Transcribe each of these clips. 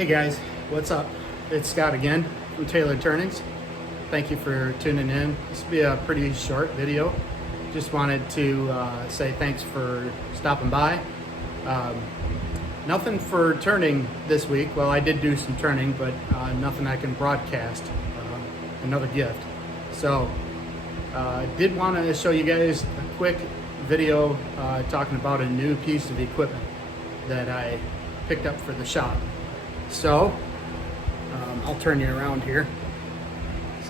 Hey guys, what's up? It's Scott again from Tailored Turnings. Thank you for tuning in. This will be a pretty short video. Just wanted to say thanks for stopping by. Nothing for turning this week. Well, I did do some turning, but nothing I can broadcast. Another gift. So, did want to show you guys a quick video talking about a new piece of equipment that I picked up for the shop. So, I'll turn you around here.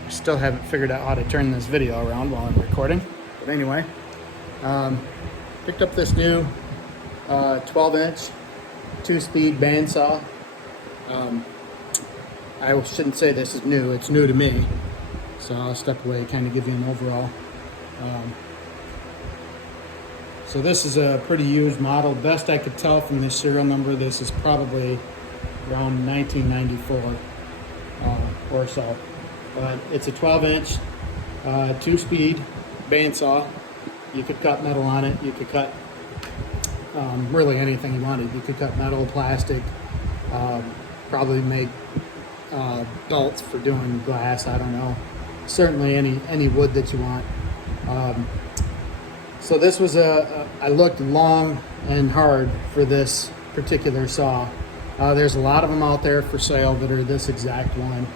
Still haven't figured out how to turn this video around while I'm recording. But anyway, picked up this new 12-inch 2-speed bandsaw. I shouldn't say this is new, it's new to me. So I'll step away, kind of give you an overall. So this is a pretty used model. Best I could tell from this serial number, this is probably around 1994 or so. But it's a 12-inch 2-speed bandsaw. You could cut metal on it. You could cut really anything you wanted. You could cut metal, plastic, probably make belts for doing glass. I don't know. Certainly any wood that you want. So this was I looked long and hard for this particular saw. There's a lot of them out there for sale that are this exact one.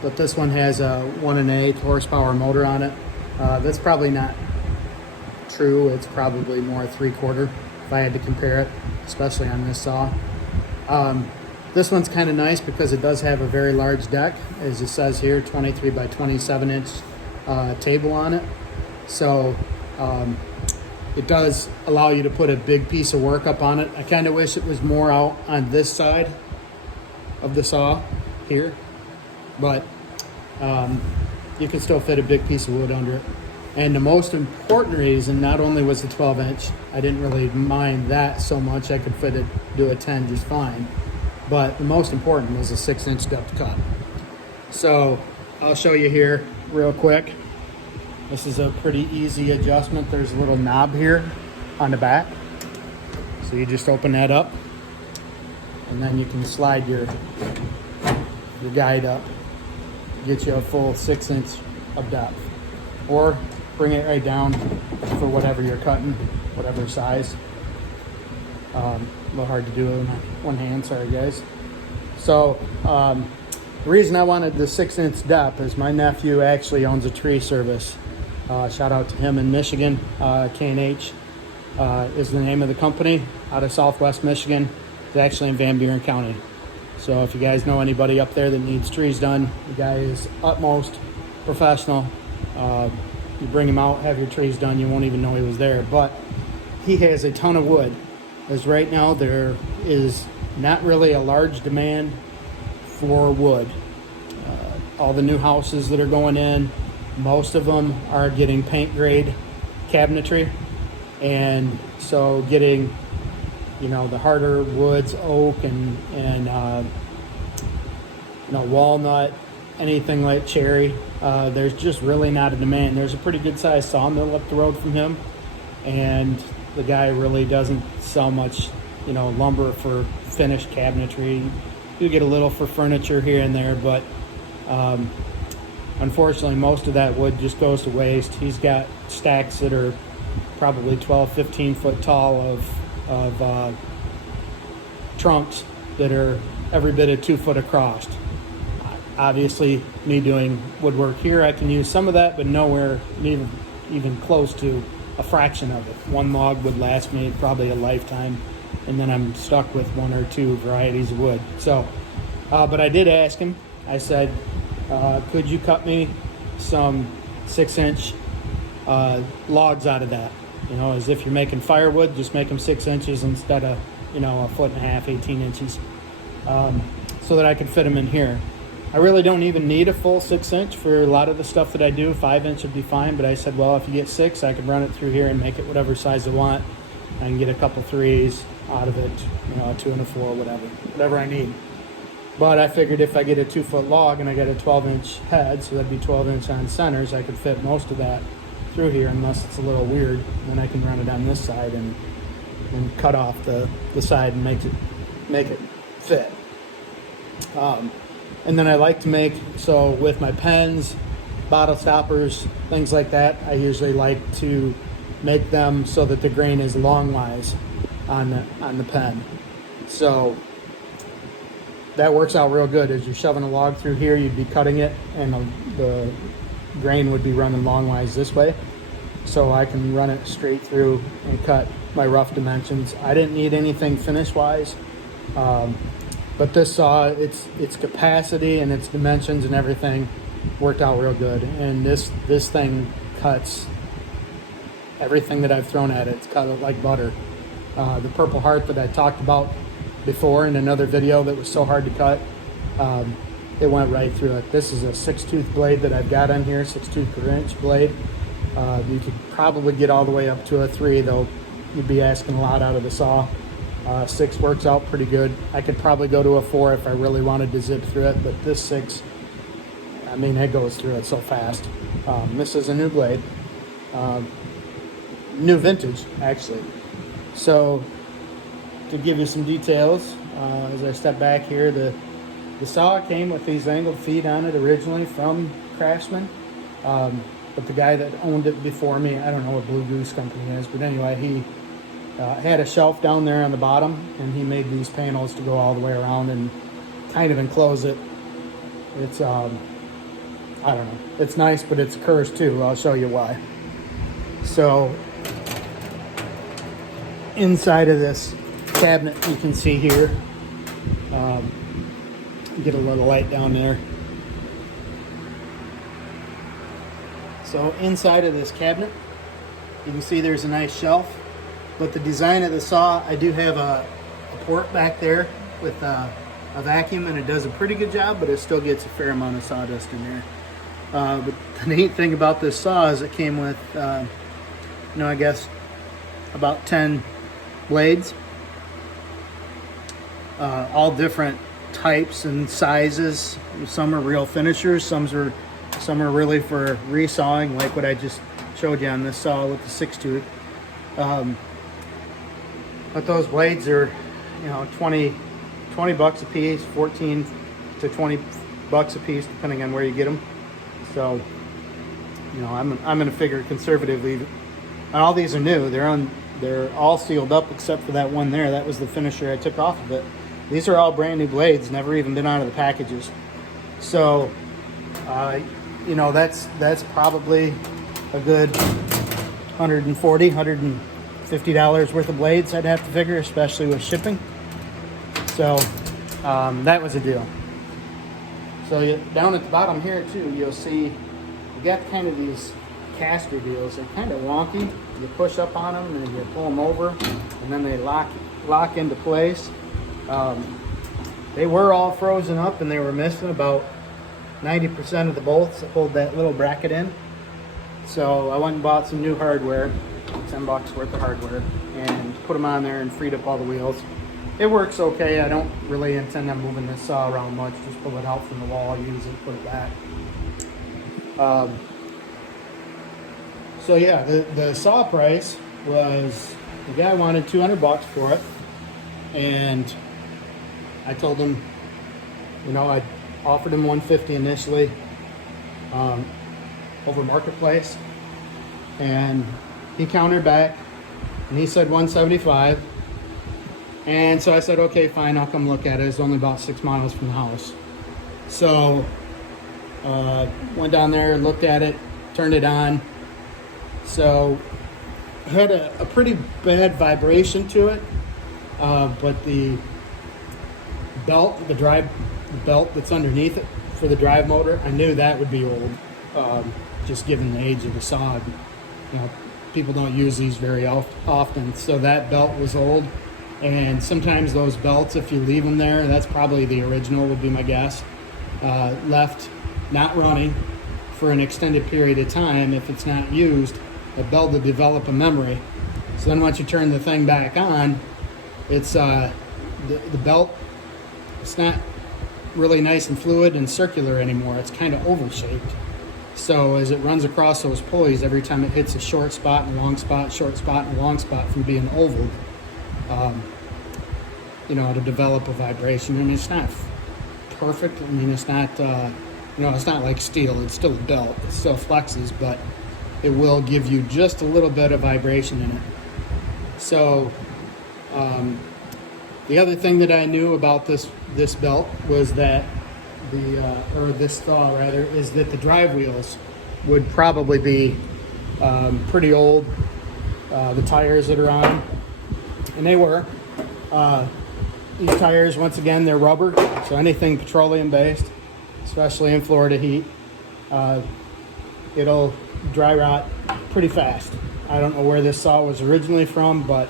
But this one has a 1 1/8 horsepower motor on it. That's probably not true. It's probably more 3/4 if I had to compare it, especially on this saw. This one's kind of nice because it does have a very large deck, as it says here, 23 by 27 inch table on it. So it does allow you to put a big piece of work up on it. I kind of wish it was more out on this side of the saw here, but you can still fit a big piece of wood under it. And the most important reason, not only was the 12-inch, I didn't really mind that so much, I could do a 10 just fine, but the most important was a 6-inch depth cut. So I'll show you here real quick. This is a pretty easy adjustment. There's a little knob here on the back. So you just open that up and then you can slide your guide up. Get you a full 6-inch of depth. Or bring it right down for whatever you're cutting, whatever size. A little hard to do in one hand, sorry guys. So the reason I wanted the 6-inch depth is my nephew actually owns a tree service. Shout out to him in Michigan. K&H is the name of the company, out of Southwest Michigan. It's actually in Van Buren County. So if you guys know anybody up there that needs trees done, the guy is utmost professional. You bring him out, have your trees done, you won't even know he was there. But he has a ton of wood. As right now there is not really a large demand for wood. All the new houses that are going in, most of them are getting paint grade cabinetry, and so getting, you know, the harder woods, oak and walnut, anything like cherry, there's just really not a demand. There's a pretty good sized sawmill up the road from him, and the guy really doesn't sell much, lumber for finished cabinetry. You get a little for furniture here and there, but unfortunately, most of that wood just goes to waste. He's got stacks that are probably 12, 15 foot tall of trunks that are every bit of 2 foot across. Obviously, me doing woodwork here, I can use some of that, but nowhere even close to a fraction of it. One log would last me probably a lifetime, and then I'm stuck with 1 or 2 varieties of wood. So, but I did ask him. I said, could you cut me some 6-inch logs out of that? As if you're making firewood, just make them 6 inches instead of, 1.5 foot, 18 inches, so that I could fit them in here. I really don't even need a full 6-inch for a lot of the stuff that I do. 5-inch would be fine, but I said, well, if you get 6, I can run it through here and make it whatever size I want. I can get a couple 3s out of it, a 2 and a 4, whatever I need. But I figured if I get a 2-foot log and I got a 12-inch head, so that'd be 12-inch on centers, I could fit most of that through here, unless it's a little weird. Then I can run it on this side and cut off the side and make it fit. And then I like to make, so with my pens, bottle stoppers, things like that, I usually like to make them so that the grain is longwise on the pen. So that works out real good. As you're shoving a log through here, you'd be cutting it, and the grain would be running longwise this way. So I can run it straight through and cut my rough dimensions. I didn't need anything finish-wise. But this saw, its capacity and its dimensions and everything worked out real good. And this thing cuts everything that I've thrown at it. It's cut it like butter. The Purple Heart that I talked about before in another video that was so hard to cut, it went right through it. This is a 6-tooth blade that I've got on here, 6-tooth per inch blade. You could probably get all the way up to a 3, though you'd be asking a lot out of the saw. 6 works out pretty good. I could probably go to a 4 if I really wanted to zip through it, but this 6, I mean, it goes through it so fast. This is a new blade, new vintage actually. So to give you some details, as I step back here, the saw came with these angled feet on it originally from Craftsman, but the guy that owned it before me, I don't know what Blue Goose Company is, but anyway, he had a shelf down there on the bottom, and he made these panels to go all the way around and kind of enclose it. It's, I don't know, it's nice, but it's cursed too. I'll show you why. So, inside of this cabinet, you can see here, get a little light down there. So, inside of this cabinet, you can see there's a nice shelf. But the design of the saw, I do have a port back there with a vacuum, and it does a pretty good job, but it still gets a fair amount of sawdust in there. But the neat thing about this saw is it came with, I guess about 10 blades, all different types and sizes. Some are real finishers, some are really for resawing, like what I just showed you on this saw with the 6-tooth. But those blades are, 20 bucks a piece, 14 to 20 bucks a piece, depending on where you get them. So, I'm going to figure conservatively. And all these are new. They're all sealed up except for that one there. That was the finisher I took off of it. These are all brand new blades, never even been out of the packages. So, that's probably a good $140, $150 worth of blades I'd have to figure, especially with shipping. So that was a deal. So down at the bottom here too, you'll see you got kind of these caster deals. They're kind of wonky. You push up on them and you pull them over, and then they lock into place. They were all frozen up, and they were missing about 90% of the bolts that hold that little bracket in. So I went and bought some new hardware, 10 bucks worth of hardware, and put them on there and freed up all the wheels. It works okay. I don't really intend on moving this saw around much. Just pull it out from the wall, use it, put it back. So yeah, the saw price was, the guy wanted 200 bucks for it, and I told him, I offered him 150 initially over Marketplace, and he countered back, and he said 175. And so I said, okay, fine, I'll come look at it. It's only about 6 miles from the house. So went down there, looked at it, turned it on. So it had a pretty bad vibration to it, but the belt, the belt that's underneath it for the drive motor, I knew that would be old, just given the age of the saw. People don't use these very often, so that belt was old. And sometimes those belts, if you leave them there, that's probably the original, would be my guess, left not running for an extended period of time. If it's not used, the belt will develop a memory. So then once you turn the thing back on, it's the belt, it's not really nice and fluid and circular anymore. It's kind of oval shaped. So as it runs across those pulleys, every time it hits a short spot and a long spot, short spot and a long spot from being oval, to develop a vibration. I mean, it's not perfect. I mean, it's not, it's not like steel. It's still a belt. It still flexes, but it will give you just a little bit of vibration in it. So, the other thing that I knew about this belt was that this saw rather, is that the drive wheels would probably be pretty old. The tires that are on, and they were. These tires, once again, they're rubber, so anything petroleum based, especially in Florida heat, it'll dry rot pretty fast. I don't know where this saw was originally from, but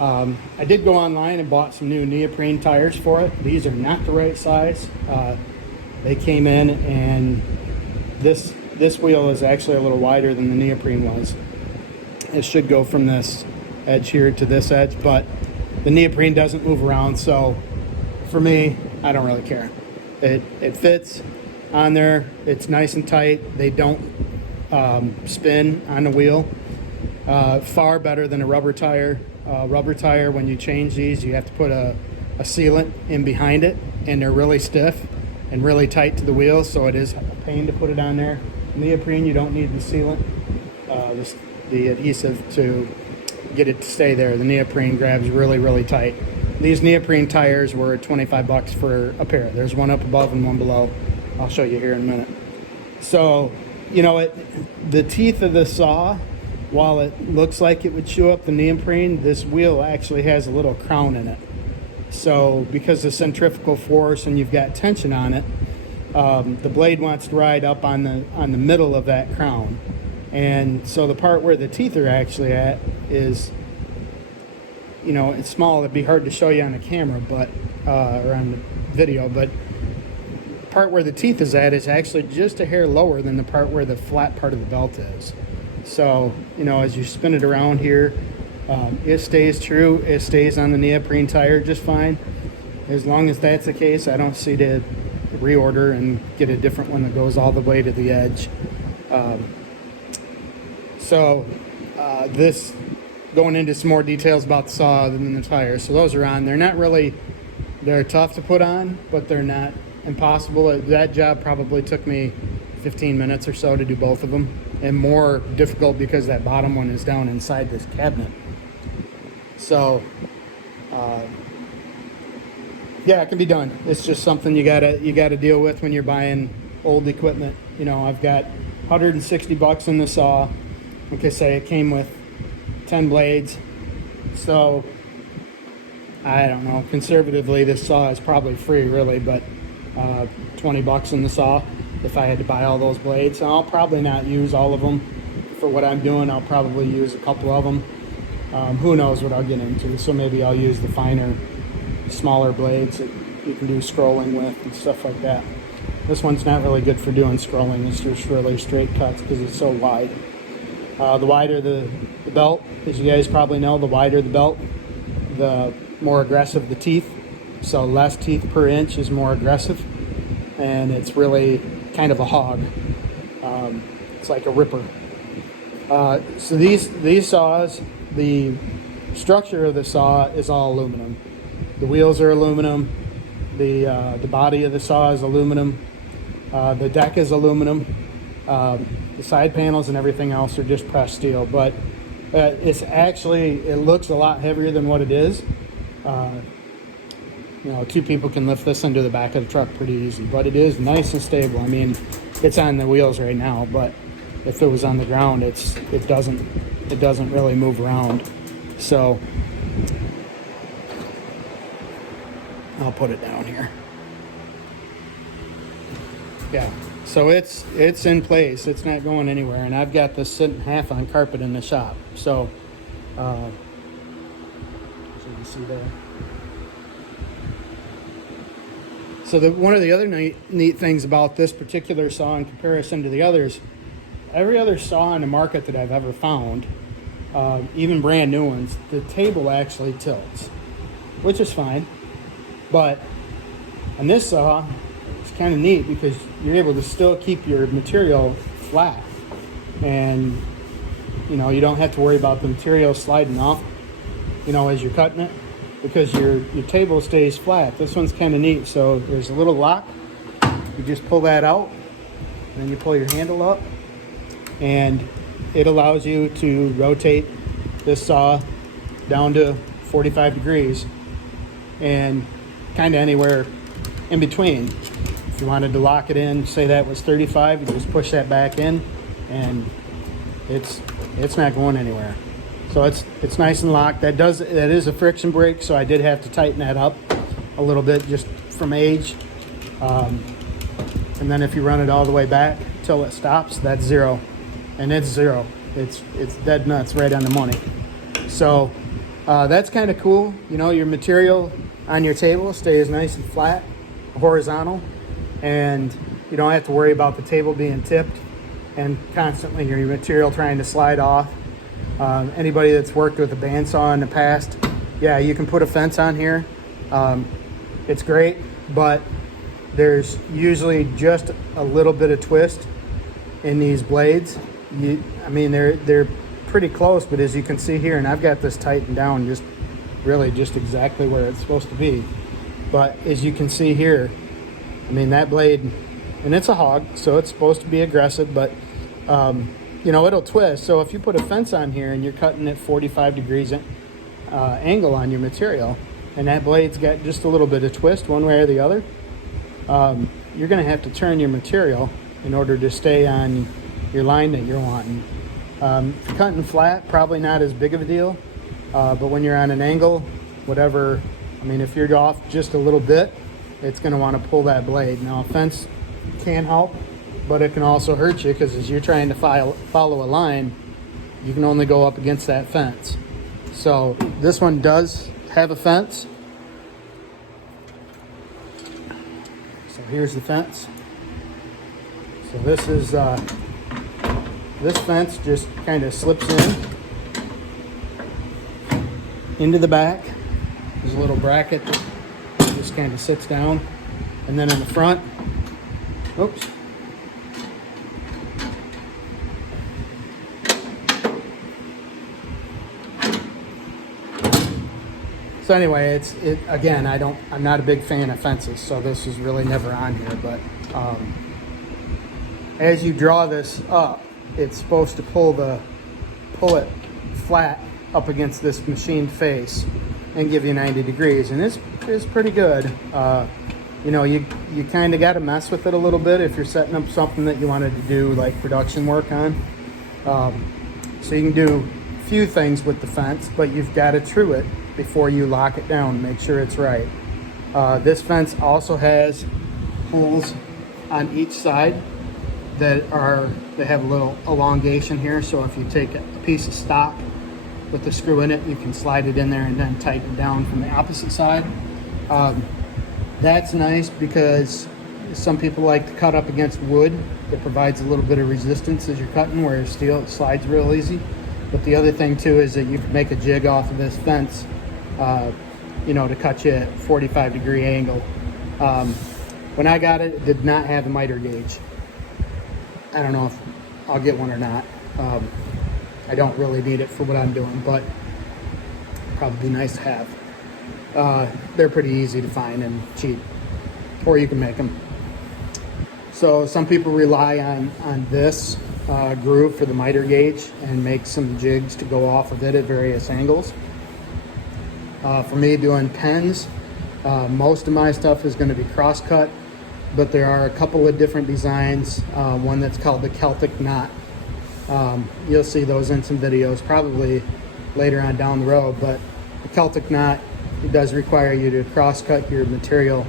I did go online and bought some new neoprene tires for it. These are not the right size. They came in, and this wheel is actually a little wider than the neoprene was. It should go from this edge here to this edge, but the neoprene doesn't move around, so for me, I don't really care. It fits on there. It's nice and tight. They don't spin on the wheel. Far better than a rubber tire. Rubber tire, when you change these, you have to put a sealant in behind it, and they're really stiff and really tight to the wheel, so it is a pain to put it on there. Neoprene, you don't need the sealant, the adhesive to get it to stay there. The neoprene grabs really, really tight. These neoprene tires were $25 for a pair. There's one up above and one below. I'll show you here in a minute. So, the teeth of the saw, while it looks like it would chew up the neoprene, this wheel actually has a little crown in it. So because of centrifugal force and you've got tension on it, the blade wants to ride up on the middle of that crown. And so the part where the teeth are actually at is, it's small. It'd be hard to show you on the camera, but or on the video, but the part where the teeth is at is actually just a hair lower than the part where the flat part of the belt is. So, as you spin it around here, it stays true. It stays on the neoprene tire just fine. As long as that's the case, I don't see to reorder and get a different one that goes all the way to the edge. This going into some more details about the saw than the tires. So those are on. They're tough to put on, but they're not impossible. That job probably took me 15 minutes or so to do both of them, and more difficult because that bottom one is down inside this cabinet. So, it can be done. It's just something you gotta deal with when you're buying old equipment. I've got $160 in the saw. Like I say, it came with 10 blades. So, I don't know. Conservatively, this saw is probably free, really, but $20 in the saw if I had to buy all those blades. And I'll probably not use all of them for what I'm doing. I'll probably use a couple of them. Who knows what I'll get into. So maybe I'll use the finer, smaller blades that you can do scrolling with and stuff like that. This one's not really good for doing scrolling. It's just really straight cuts because it's so wide. The wider the belt, as you guys probably know, the wider the belt, the more aggressive the teeth. So less teeth per inch is more aggressive, and it's really kind of a hog. It's like a ripper. So these saws, the structure of the saw is all aluminum. The wheels are aluminum. The body of the saw is aluminum. The deck is aluminum. The side panels and everything else are just pressed steel, but it looks a lot heavier than what it is. Two people can lift this into the back of the truck pretty easy, but it is nice and stable. I mean, it's on the wheels right now, but if it was on the ground, it doesn't really move around. So I'll put it down here. Yeah, so it's in place. It's not going anywhere, and I've got this sitting half on carpet in the shop. So you can see there. So one of the other neat things about this particular saw in comparison to the others, every other saw on the market that I've ever found, even brand new ones, the table actually tilts, which is fine. But on this saw, it's kind of neat because you're able to still keep your material flat, and you don't have to worry about the material sliding off, as you're cutting it. because your table stays flat. This one's kind of neat. So there's a little lock. You just pull that out, and then you pull your handle up, and it allows you to rotate this saw down to 45 degrees and kind of anywhere in between. If you wanted to lock it in, say that was 35, you just push that back in, and it's not going anywhere. So it's nice and locked. That is a friction brake, so I did have to tighten that up a little bit just from age. And then if you run it all the way back till it stops, that's zero, and it's zero. It's dead nuts, right on the money. So that's kind of cool. You know, your material on your table stays nice and flat, horizontal, and you don't have to worry about the table being tipped and constantly your material trying to slide off. Anybody that's worked with a bandsaw in the past, yeah, you can put a fence on here. It's great, but there's usually just a little bit of twist in these blades. I mean, they're pretty close, but as you can see here, and I've got this tightened down just exactly where it's supposed to be. But as you can see here, I mean, that blade, and it's a hog, so it's supposed to be aggressive, but you know, it'll twist. So if you put a fence on here and you're cutting at 45 degrees angle on your material, and that blade's got just a little bit of twist one way or the other, you're going to have to turn your material in order to stay on your line that you're wanting. If you're cutting flat, probably not as big of a deal, but when you're on an angle, whatever, I mean, if you're off just a little bit, it's going to want to pull that blade. Now, a fence can help, but it can also hurt you, because as you're trying to follow a line, you can only go up against that fence. So this one does have a fence. So here's the fence. So this is this fence just kind of slips into the back. There's a little bracket that just kind of sits down, and then in the front, oops. So anyway, again, I'm not a big fan of fences, so this is really never on here, but as you draw this up, it's supposed to pull it flat up against this machined face and give you 90 degrees, and it's pretty good. You know, you kind of got to mess with it a little bit if you're setting up something that you wanted to do like production work on. So you can do a few things with the fence, but you've got to true it before you lock it down, make sure it's right. This fence also has holes on each side that have a little elongation here, so if you take a piece of stock with the screw in it, you can slide it in there and then tighten it down from the opposite side. That's nice because some people like to cut up against wood. It provides a little bit of resistance as you're cutting, whereas steel, it slides real easy. But the other thing too is that you can make a jig off of this fence, you know, to cut you at 45 degree angle. When I got it, it did not have a miter gauge. I don't know if I'll get one or not. I don't really need it for what I'm doing, but probably nice to have. They're pretty easy to find and cheap, or you can make them. So some people rely on this groove for the miter gauge and make some jigs to go off of it at various angles. For me, doing pens, most of my stuff is going to be cross-cut, but there are a couple of different designs. One that's called the Celtic knot. You'll see those in some videos probably later on down the road, but the Celtic knot, it does require you to cross-cut your material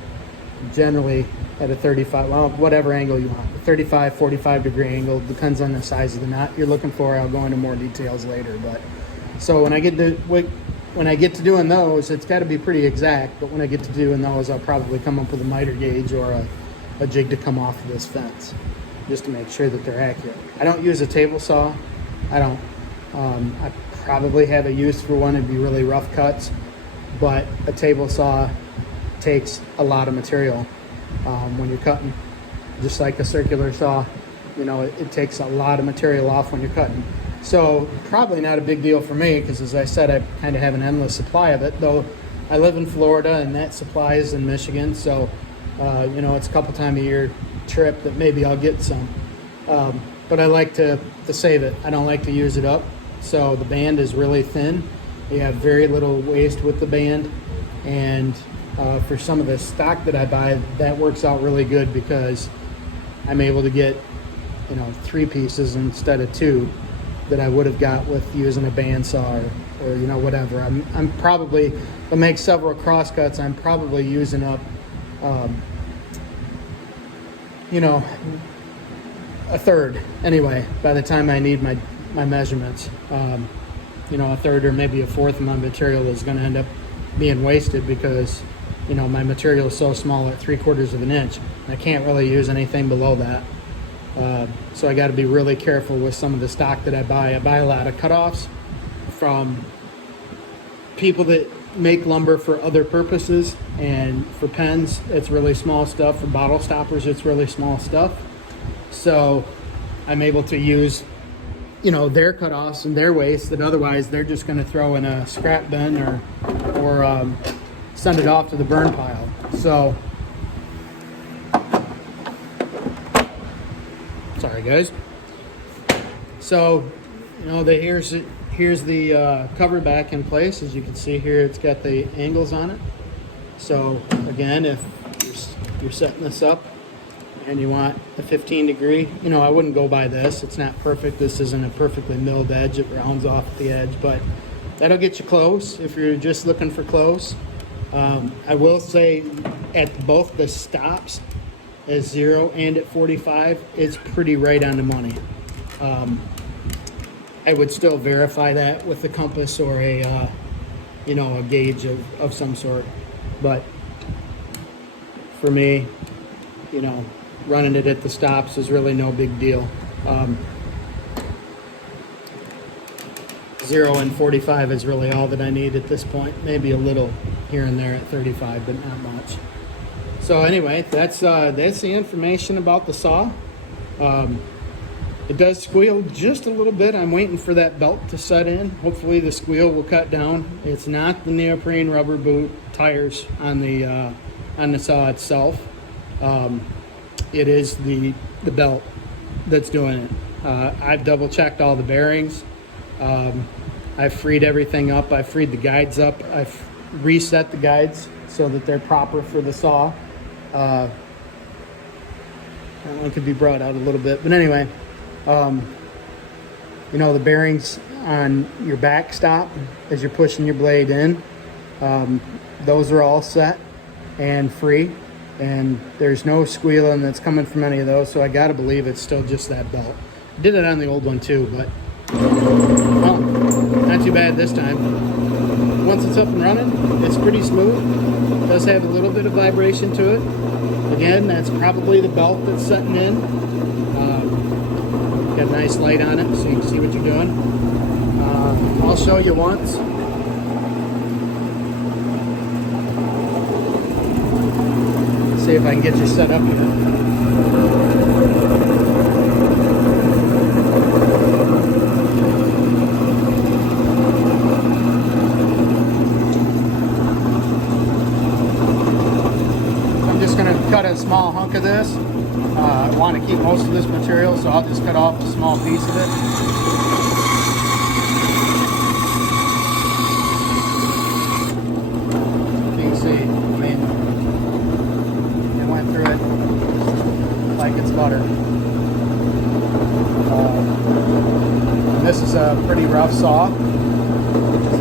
generally at a 35, well, whatever angle you want, 35, 45 degree angle, depends on the size of the knot you're looking for. I'll go into more details later, but so when I get to doing those, it's got to be pretty exact, but when I get to doing those, I'll probably come up with a miter gauge or a jig to come off of this fence, just to make sure that they're accurate. I don't use a table saw. I probably have a use for one. It'd be really rough cuts, but a table saw takes a lot of material when you're cutting. Just like a circular saw, you know, it takes a lot of material off when you're cutting. So probably not a big deal for me, because as I said, I kind of have an endless supply of it, though I live in Florida, and that supply is in Michigan, so you know, it's a couple time a year trip that maybe I'll get some. But I like to save it. I don't like to use it up. So the band is really thin. You have very little waste with the band, and for some of the stock that I buy, that works out really good because I'm able to get, you know, 3 pieces instead of 2 that I would have got with using a bandsaw or you know, whatever. I'm probably, if I make several cross cuts, I'm probably using up you know, a third anyway by the time I need my measurements. You know, a third or maybe a fourth of my material is going to end up being wasted because, you know, my material is so small at 3/4 of an inch. I can't really use anything below that. So I got to be really careful with some of the stock that I buy. I buy a lot of cutoffs from people that make lumber for other purposes, and for pens it's really small stuff. For bottle stoppers it's really small stuff. So I'm able to use, you know, their cutoffs and their waste that otherwise they're just going to throw in a scrap bin or send it off to the burn pile. So sorry guys. So, you know, here's the cover back in place. As you can see here, it's got the angles on it. So again, if you're setting this up and you want a 15 degree, you know, I wouldn't go by this. It's not perfect. This isn't a perfectly milled edge. It rounds off at the edge, but that'll get you close if you're just looking for close. I will say at both the stops, at 0 and at 45, it's pretty right on the money. I would still verify that with a compass or a, you know, a gauge of some sort. But for me, you know, running it at the stops is really no big deal. 0 and 45 is really all that I need at this point. Maybe a little here and there at 35, but not much. So anyway, that's the information about the saw. It does squeal just a little bit. I'm waiting for that belt to set in. Hopefully the squeal will cut down. It's not the neoprene rubber boot tires on the saw itself. It is the belt that's doing it. I've double checked all the bearings. I've freed everything up. I've freed the guides up. I've reset the guides so that they're proper for the saw. That one could be brought out a little bit, but anyway, you know, the bearings on your back stop as you're pushing your blade in, those are all set and free, and there's no squealing that's coming from any of those, so I gotta believe it's still just that belt. I did it on the old one too, but well, not too bad this time. Once it's up and running, it's pretty smooth. It does have a little bit of vibration to it. Again, that's probably the belt that's setting in. Got a nice light on it so you can see what you're doing. I'll show you once. See if I can get you set up here. Cut a small hunk of this. I want to keep most of this material, so I'll just cut off a small piece of it. You can see, I mean, it went through it like it's butter. This is a pretty rough saw,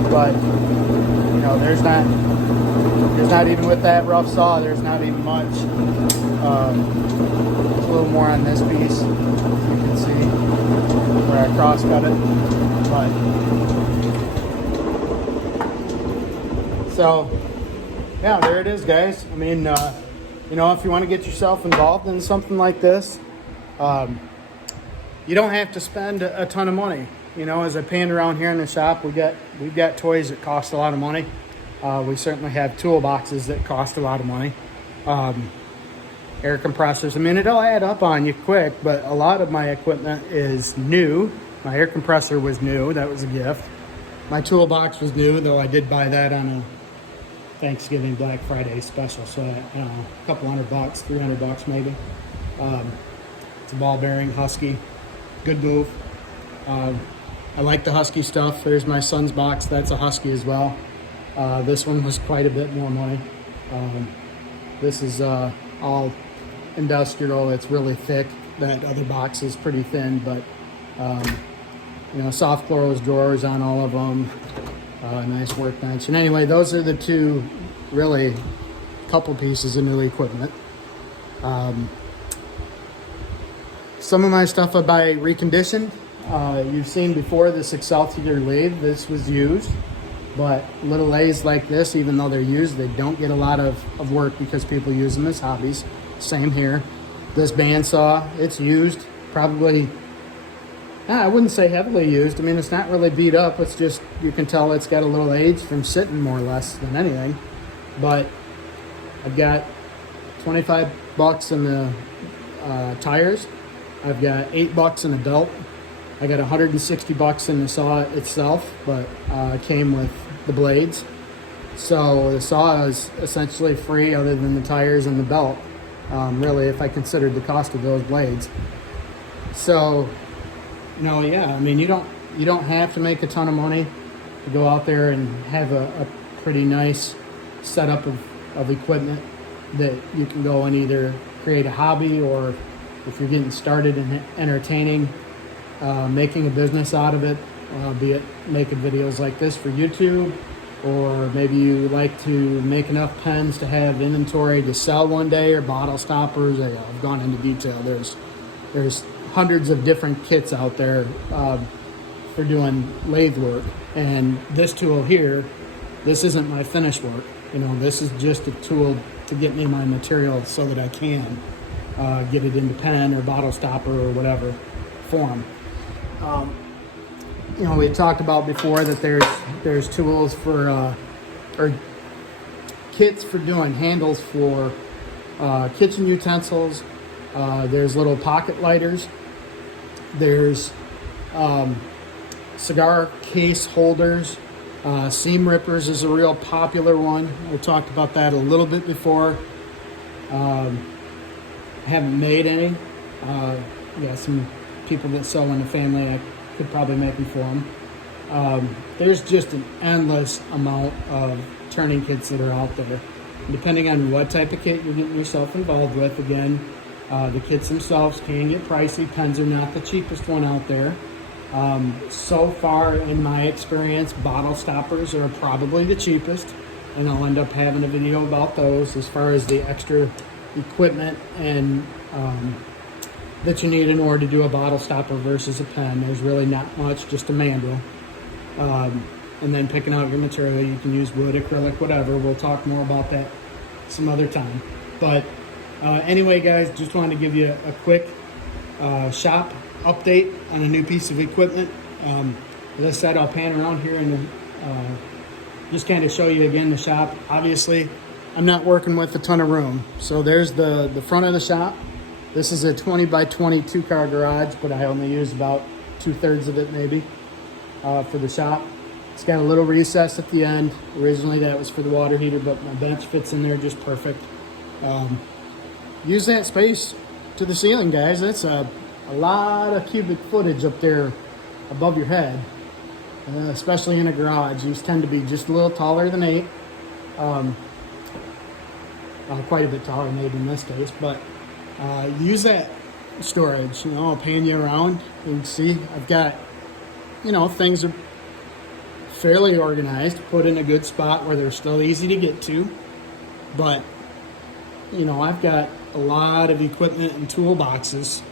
but you know, there's not even with that rough saw, there's not even much. There's a little more on this piece, as you can see, where I cross cut it. But so, yeah, there it is, guys. I mean, you know, if you want to get yourself involved in something like this, you don't have to spend a ton of money. You know, as I panned around here in the shop, we've got toys that cost a lot of money. We certainly have toolboxes that cost a lot of money. Air compressors. I mean, it'll add up on you quick, but a lot of my equipment is new. My air compressor was new. That was a gift. My toolbox was new, though I did buy that on Thanksgiving, Black Friday special. So I don't know, a couple $100, $300 maybe. It's a ball bearing Husky, good move. I like the Husky stuff. There's my son's box. That's a Husky as well. This one was quite a bit more money. This is all industrial. It's really thick. That other box is pretty thin, but you know, soft close drawers on all of them. Nice workbench. And anyway, those are the two really couple pieces of new equipment. Some of my stuff I buy reconditioned. You've seen before this Excelsior lathe. This was used, but little lathes like this, even though they're used, they don't get a lot of work because people use them as hobbies. Same here. This bandsaw, it's used, probably, I wouldn't say heavily used. I mean, it's not really beat up. It's just, you can tell it's got a little age from sitting more or less than anything. But I've got 25 bucks in the tires. I've got $8 in the belt. I got 160 bucks in the saw itself, but it came with the blades. So the saw is essentially free other than the tires and the belt, really, if I considered the cost of those blades. So, no, yeah, I mean, you don't have to make a ton of money to go out there and have a pretty nice setup of equipment that you can go and either create a hobby, or if you're getting started in entertaining, making a business out of it, be it making videos like this for YouTube, or maybe you like to make enough pens to have inventory to sell one day, or bottle stoppers. I've gone into detail. There's hundreds of different kits out there for doing lathe work. And this tool here, this isn't my finished work. You know, this is just a tool to get me my material so that I can get it into pen or bottle stopper or whatever form. You know, we talked about before that there's tools for or kits for doing handles for kitchen utensils. There's little pocket lighters. There's cigar case holders. Seam rippers is a real popular one. We talked about that a little bit before. Haven't made any. Yeah, some people that sell in the family, I could probably make them for them. There's just an endless amount of turning kits that are out there. Depending on what type of kit you're getting yourself involved with, again, the kits themselves can get pricey. Pens are not the cheapest one out there. So far, in my experience, bottle stoppers are probably the cheapest, and I'll end up having a video about those as far as the extra equipment and that you need in order to do a bottle stopper versus a pen. There's really not much, just a mandrel. And then picking out your material, you can use wood, acrylic, whatever. We'll talk more about that some other time. But anyway, guys, just wanted to give you a quick shop update on a new piece of equipment. As I said, I'll pan around here and just kind of show you again the shop. Obviously, I'm not working with a ton of room. So there's the front of the shop. This is a 20 by 20 two-car garage, but I only use about 2/3 of it maybe for the shop. It's got a little recess at the end. Originally that was for the water heater, but my bench fits in there just perfect. Use that space to the ceiling, guys. That's a lot of cubic footage up there above your head, especially in a garage. These tend to be just a little taller than 8. Quite a bit taller than 8 in this case, but use that storage. You know, I'll pan you around. You can see I've got, you know, things are fairly organized, put in a good spot where they're still easy to get to. But, you know, I've got a lot of equipment and toolboxes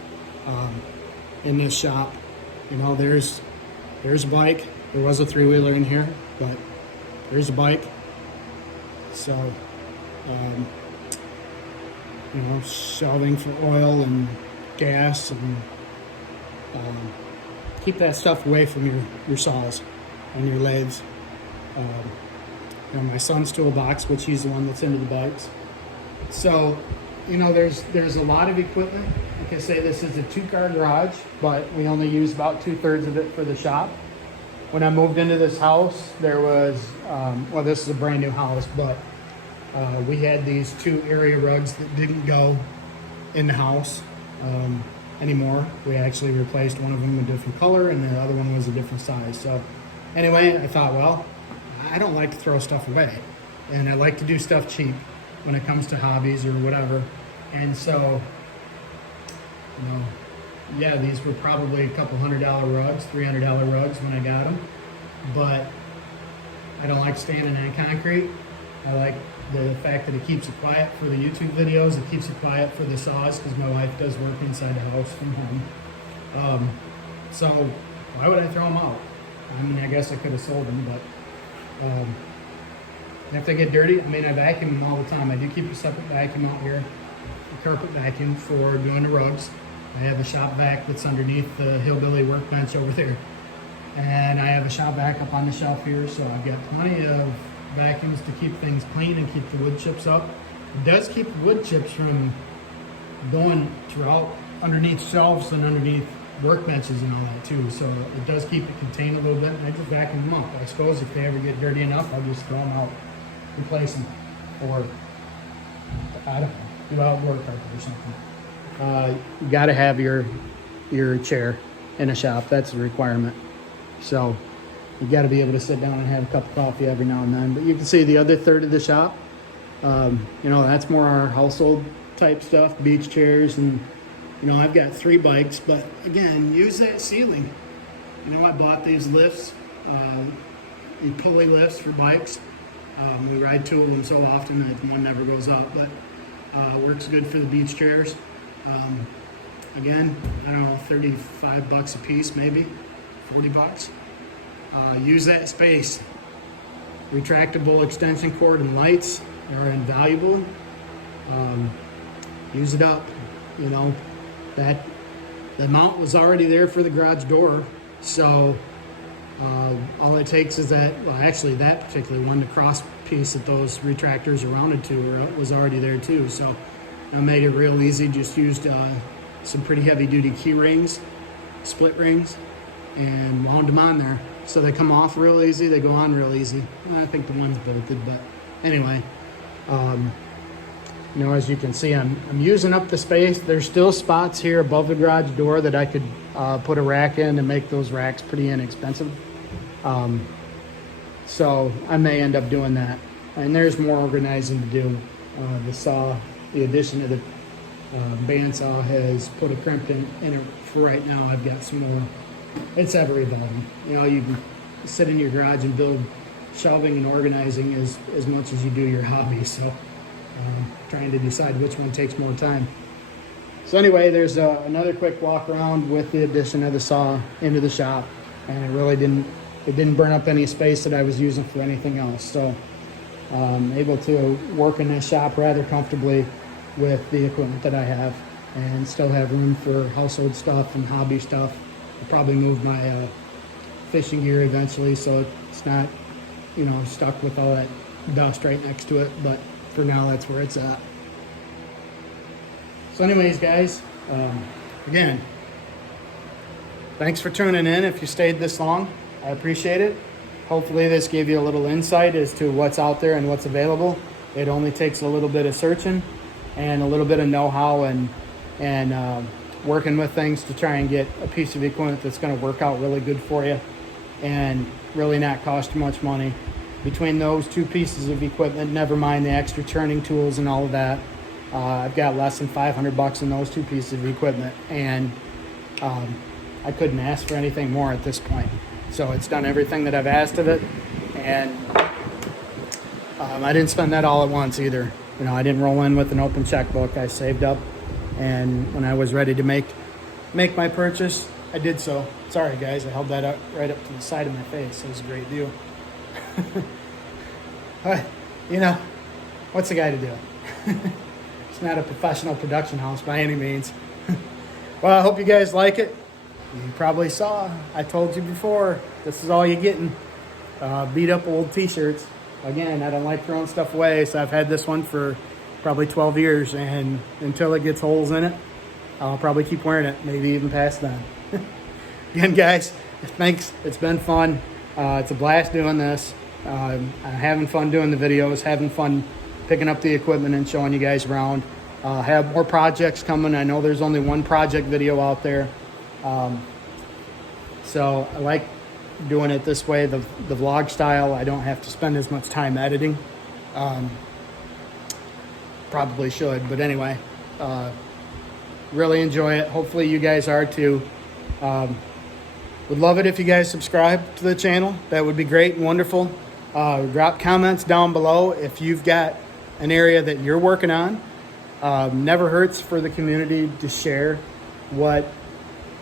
in this shop. You know, there's a bike. There was a 3-wheeler in here, but there's a bike. So, you know, shelving for oil and gas, and keep that stuff away from your saws and your lathes. You know, my son's toolbox, which he's the one that's into the bikes. So, you know, there's a lot of equipment. Like I say, this is a 2-car garage, but we only use about 2/3 of it for the shop. When I moved into this house, there was, well, this is a brand new house, but We had these 2 area rugs that didn't go in the house anymore. We actually replaced one of them a different color and the other one was a different size. So anyway, I thought, well, I don't like to throw stuff away, and I like to do stuff cheap when it comes to hobbies or whatever. And so, yeah, these were probably a couple $100 rugs, $300 rugs when I got them. But I don't like standing on concrete. I like the fact that it keeps it quiet for the YouTube videos. It keeps it quiet for the saws because my wife does work inside the house from home. So why would I throw them out? I mean, I guess I could have sold them, but if they get dirty, I mean, I vacuum them all the time. I do keep a separate vacuum out here, a carpet vacuum for doing the rugs. I have a shop vac that's underneath the hillbilly workbench over there. And I have a shop vac up on the shelf here, so I've got plenty of vacuums to keep things clean and keep the wood chips up. It does keep the wood chips from going throughout underneath shelves and underneath workbenches and all that too. So it does keep it contained a little bit, and I just vacuum them up. I suppose if they ever get dirty enough, I'll just throw them out, replace them, or I don't know, do outdoor carpet or something. You got to have your chair in a shop. That's a requirement. So you got to be able to sit down and have a cup of coffee every now and then. But you can see the other third of the shop. That's more our household type stuff, beach chairs, and I've got 3 bikes. But again, use that ceiling. I bought these lifts, these pulley lifts for bikes. We ride 2 of them so often that one never goes up, but works good for the beach chairs. Again, I don't know, $35 a piece, maybe $40. Use that space. Retractable extension cord and lights are invaluable. Use it up. That the mount was already there for the garage door, so all it takes is that, well, actually that particular one, the cross piece that those retractors are rounded to was already there too. So I made it real easy. Just used some pretty heavy duty key rings, split rings, and wound them on there. So they come off real easy, they go on real easy. Well, I think the one's bolted, but anyway, as you can see, I'm using up the space. There's still spots here above the garage door that I could put a rack in and make those racks pretty inexpensive. So I may end up doing that. And there's more organizing to do. The addition of the bandsaw has put a crimp in it for right now. I've got some more. It's ever evolving. You can sit in your garage and build shelving and organizing as much as you do your hobby. So trying to decide which one takes more time. So anyway, there's another quick walk around with the addition of the saw into the shop, and it didn't burn up any space that I was using for anything else. So able to work in this shop rather comfortably with the equipment that I have, and still have room for household stuff and hobby stuff. I'll probably move my fishing gear eventually, so it's not stuck with all that dust right next to it, but for now that's where it's at. So anyways, guys, again, thanks for tuning in. If you stayed this long, I appreciate it. Hopefully this gave you a little insight as to what's out there and what's available. It only takes a little bit of searching and a little bit of know-how and working with things to try and get a piece of equipment that's going to work out really good for you and really not cost you much money. Between those 2 pieces of equipment, never mind the extra churning tools and all of that, I've got less than $500 in those 2 pieces of equipment, and I couldn't ask for anything more at this point. So it's done everything that I've asked of it, and I didn't spend that all at once either. I didn't roll in with an open checkbook. I saved up, and when I was ready to make my purchase, I did so. Sorry guys, I held that up right up to the side of my face. It was a great view. But what's the guy to do? It's not a professional production house by any means. Well, I hope you guys like it. You probably saw, I told you before, this is all you're getting. Beat up old t-shirts. Again, I don't like throwing stuff away, so I've had this one for probably 12 years, and until it gets holes in it, I'll probably keep wearing it, maybe even past then. Again, guys, thanks. It's been fun. It's a blast doing this. I'm having fun doing the videos, having fun picking up the equipment and showing you guys around. Have more projects coming. I know there's only one project video out there. So I like doing it this way, the vlog style. I don't have to spend as much time editing. Probably should, but anyway, really enjoy it. Hopefully you guys are too. Would love it if you guys subscribe to the channel. That would be great and wonderful. Drop comments down below if you've got an area that you're working on. Never hurts for the community to share what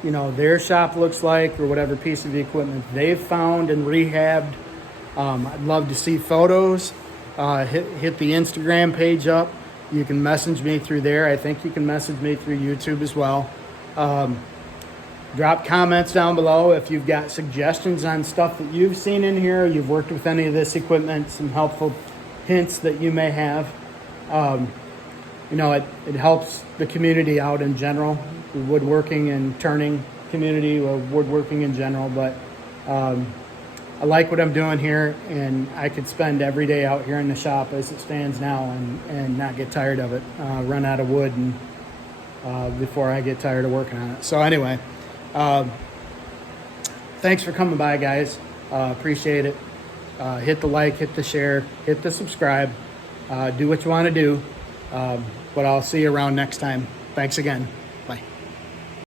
their shop looks like, or whatever piece of equipment they've found and rehabbed. I'd love to see photos. Hit the Instagram page up. You can message me through there. I think you can message me through YouTube as well. Drop comments down below if you've got suggestions on stuff that you've seen in here, you've worked with any of this equipment, some helpful hints that you may have. It helps the community out in general, the woodworking and turning community, or woodworking in general. But I like what I'm doing here, and I could spend every day out here in the shop as it stands now and not get tired of it, run out of wood and before I get tired of working on it. So anyway, thanks for coming by, guys. Appreciate it. Hit the like, hit the share, hit the subscribe. Do what you want to do. But I'll see you around next time. Thanks again.